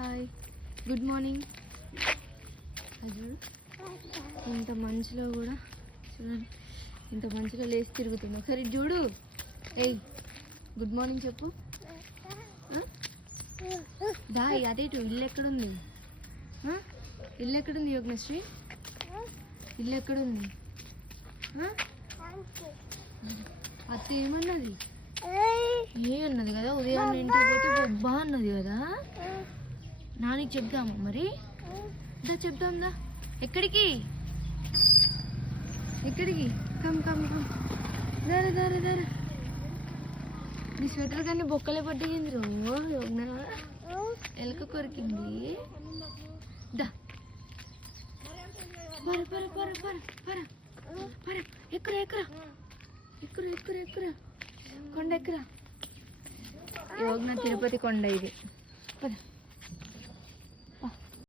Hi good morning అది ఇంత మంచులో కూడా చూడండి. ఇంత మంచులో లేచి తిరుగుతుంది ఒకసారి చూడు. ఏయ్ గుడ్ మార్నింగ్ చెప్పు. ఆ? దా అదే ఇటు. ఇల్లు ఎక్కడుంది? ఇల్లు ఎక్కడుంది యోగ్నశ్రీ ఇల్లు ఎక్కడుంది? అత్త ఏమన్నది? ఏ అన్నది కదా? ఉదయం ఇంటికి పోతే బొబ్బా అన్నది కదా? నానికి చెప్దామా మరి? దా చెప్దాం దా. ఎక్కడికి? ఎక్కడికి? Come come come. దారా దారా దారా నీ స్వెటర్ కానీ బొక్కలే పట్టింది రో. ఎలక కొరికింది. దా. పర పర పర పర పర. పర ఎక్కరా ఎక్కరా. ఎక్కురా ఎక్కురా ఎక్కురా. కొండ ఎక్కురా. యోగ్న తిరుపతి కొండ ఇది. పద.